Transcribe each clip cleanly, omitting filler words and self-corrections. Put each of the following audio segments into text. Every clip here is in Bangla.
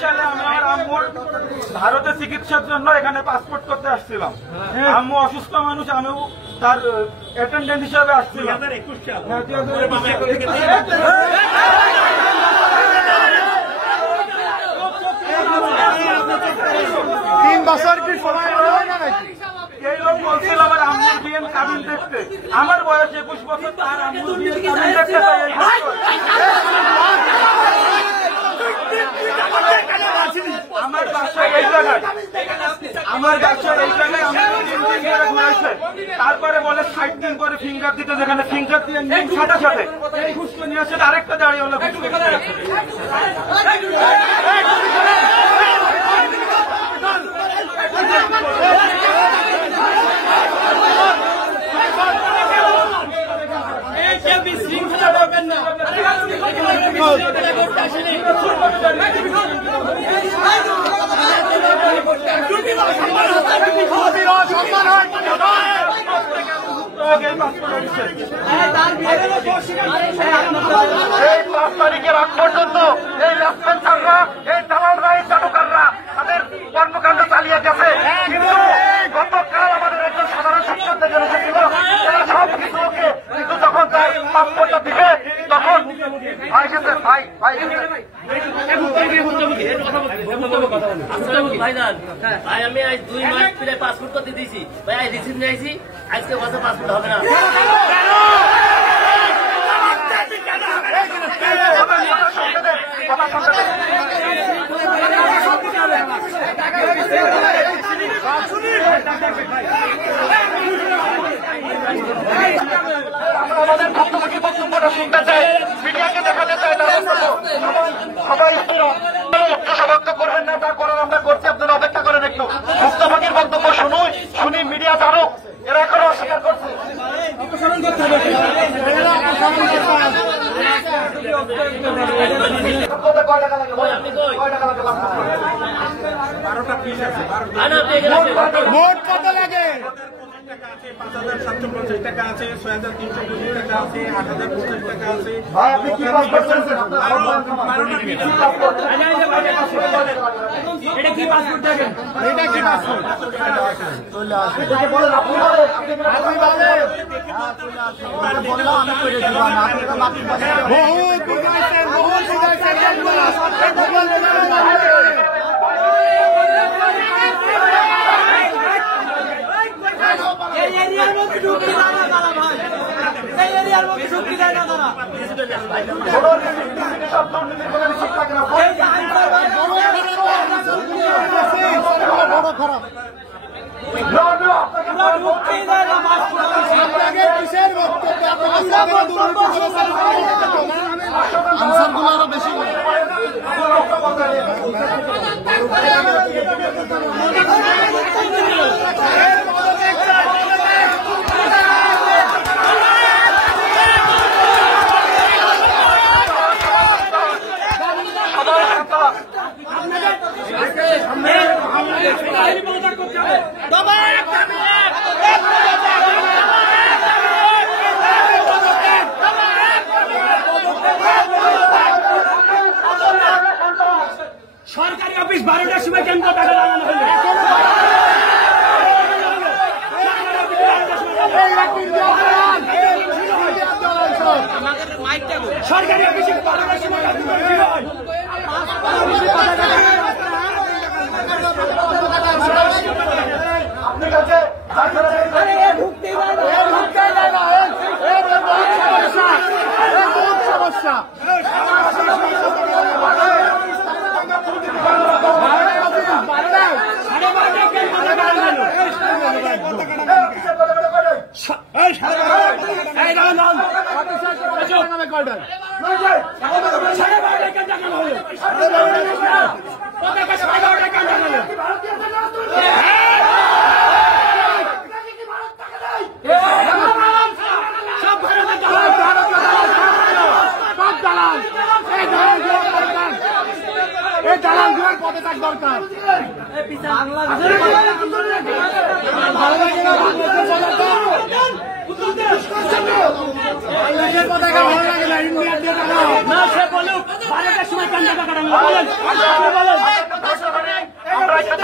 সালে আমি আমার আম্মুর ভারতে চিকিৎসার জন্য এখানে পাসপোর্ট করতে আসছিলাম। আম্মু অসুস্থ মানুষ, আমিও তার অ্যাটেন্ডেন্ট হিসাবে আসছিলাম। 3 বছর কি সময় হয় না নাকি? এই লোক বলছিল আমার আম্মুর বিয়ের কাবিন দেখতে। আমার বয়স 21 বছর, তার আম্মুর বিয়ের কাবিন দেখতে চাই। আমার বাসা এই জায়গায়, ঘুরাইছে। তারপরে বলে 60 দিন পরে ফিঙ্গার দিতে, যেখানে ফিঙ্গার দিয়ে সাথে সাথে এই ঘুষকে নিয়ে আসে আরেকটা দাঁড়িয়ে হলো বিশৃঙ্খলা করবেন না। এই 5 তারিখের আগ পর্যন্ত এই লেফটেন্যান্টরা, এই দালালরা, এই চাটুকাররা তাদের কর্মকাণ্ড চালিয়ে গেছে। কিন্তু গতকাল আমাদের একজন সাধারণ শিক্ষার্থী এসেছিল, তারা সব কিছু ওকে, কিন্তু যখন তার পাসপোর্টটা দিবে তখন ভাই আমি আজ 2 মাস প্রায় পাসপোর্ট করতে দিয়েছি ভাই, আজ রিসিভ নিয়েছি, আজকে বছর পাসপোর্ট হবে না। আমরা আমাদের ভুক্তভোগী বক্তব্যটা শুনতে চাই, মিডিয়াকে দেখাতে চাই। সবাই সমাপ্ত করবেন না, তা করার আমরা করছি, আপনারা অপেক্ষা করেন একটু। ভুক্তভোগীর বক্তব্য শুনি, মিডিয়া জানুক। এরা এখনো অস্বীকার করছে। মোট কত লাগে? 5,750 টাকা আছে, 6,320 টাকা আছে, 8,050 টাকা আছে। আপনি কি পাসপোর্ট করেছেন? এটা কি পাসপোর্ট দেখেন? এটা কি পাসপোর্ট? চলে আসে বলেন, আপনি বলেন। বহুত বুঝাইছেন, বহুত বুঝাইছেন। বড় খারাপ আনসারগুলো আরো বেশি সরকারি অফিস 12টার সময় কেন টাকা লাগানো হলো? সরকারি অফিসে 12টার সময় আপনার কাছে সমস্যা।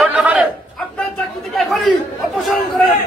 দরকার আপনার চাকরি থেকে এখনই অপসারণ করেন।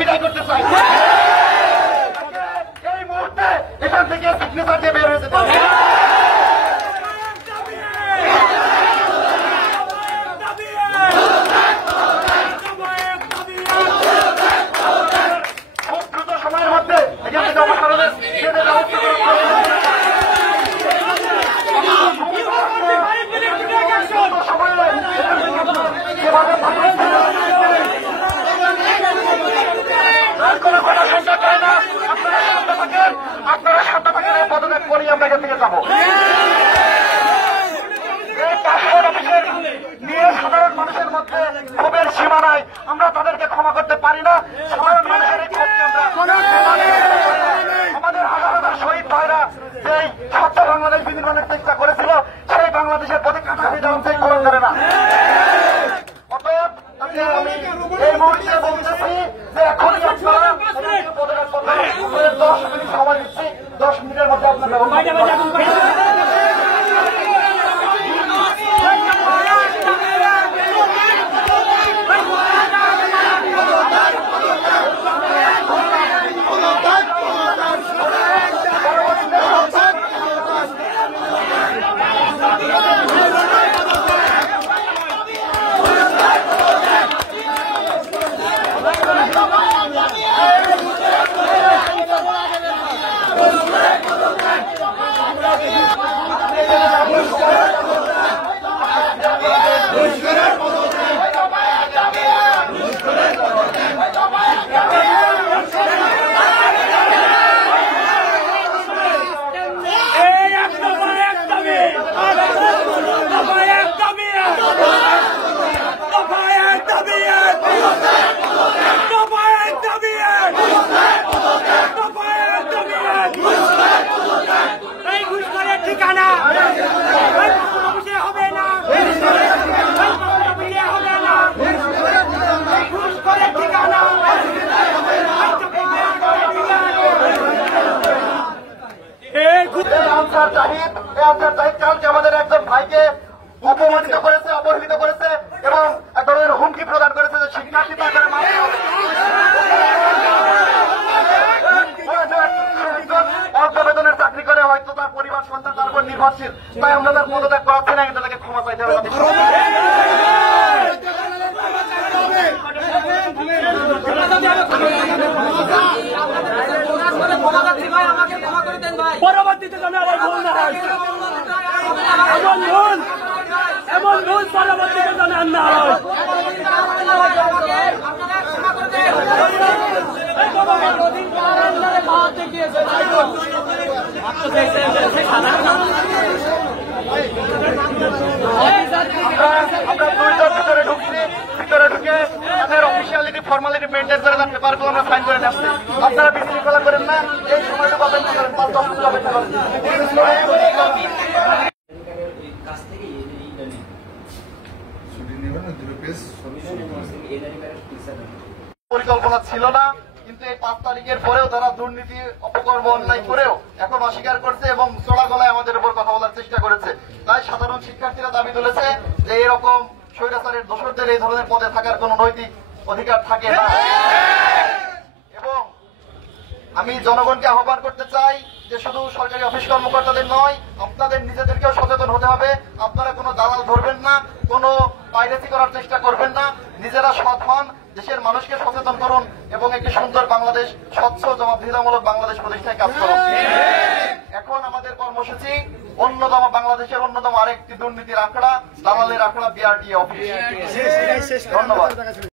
বিদায় করতে চাই। এই মুহূর্তে এখান থেকে সিগনেচার দিয়ে বের হয়ে যেতে হবে। খুব দ্রুত সময়ের মধ্যে এখান থেকে অবসরের আপনারা শান্ত থাকেন, পদত্যাগ করি আমরা এখান থেকে যাবো। নিয়ে সাধারণ মানুষের মধ্যে ক্ষোভের সীমা নাই, আমরা তাদেরকে ক্ষমা করতে পারি না। সাধারণ মানুষের এই ক্ষোভকে আমরা আমাদের হাজার হাজার শহীদ ভাইরা যেই স্বচ্ছ বাংলাদেশ বিনির্মাণের চেষ্টা করেছিল, সেই বাংলাদেশের প্রতি কাছাকাছি যেমন সেই গ্রহণ করে না। অতএব আমি এই মুহূর্তে বলতেছি যে এখনই আপনারা 10 মিনিট সময় দিচ্ছি, 10 মিনিটের মধ্যে আপনার কালকে আমাদের একজন ভাইকে অপমানিত করেছে, অপহৃত করেছে এবং এক ধরনের হুমকি প্রদান করেছে যে শিক্ষার্থী অল্প বেতনের চাকরি করে, হয়তো তার পরিবার সন্তান তার উপর নির্ভরশীল, তাই আমরা তার পদত্যাগ করাচ্ছি না, কিন্তু তাকে ক্ষমা চাইতে হবে। পরবর্তীতে যেন আবার ভুল না হয়, এমন ভুল পরবর্তীতে যেন আর না হয়। আমরা 2 জন ভিতরে ঢুকছি, ভিতরে ঢুকে তাদের অফিসিয়ালিটি ফর্মালিটি মেনটেন করে তার পেপারগুলো আমরা সাইন করে নিচ্ছি। আপনারা বিশৃঙ্খলা করেন না, এই সময়টুকু অপেক্ষা করেন, 5-10 মিনিট অপেক্ষা করেন। পরিকল্পনা ছিল না, কিন্তু এই 5 তারিখের পরেও তারা দুর্নীতি অপকর্ম অন্যায় করেও এখন অস্বীকার করছে এবং চোরা গলায় আমাদের উপর কথা বলার চেষ্টা করেছে। তাই সাধারণ শিক্ষার্থীরা দাবি তুলেছে যে এরকম স্বৈরাচারের দোষরদের এই ধরনের পদে থাকার কোন নৈতিক অধিকার থাকে না। এবং আমি জনগণকে আহ্বান করতে চাই যে শুধু সরকারি অফিস কর্মকর্তাদের নয়, আপনাদের নিজেদেরকেও সচেতন হতে হবে। আপনারা কোনো দালাল ধরবেন না, কোনো পাইরেসি করার চেষ্টা করবেন না, নিজেরা সৎ হন, দেশের মানুষকে সচেতন করুন এবং একটি সুন্দর বাংলাদেশ, স্বচ্ছ জবাবদিহিতামূলক বাংলাদেশ প্রতিষ্ঠায় কাজ করুন। এখন আমাদের কর্মসূচি অন্যতম বাংলাদেশের অন্যতম আরেকটি দুর্নীতির আখড়া, দালালের আখড়া, বিআরটি অফিস। ধন্যবাদ।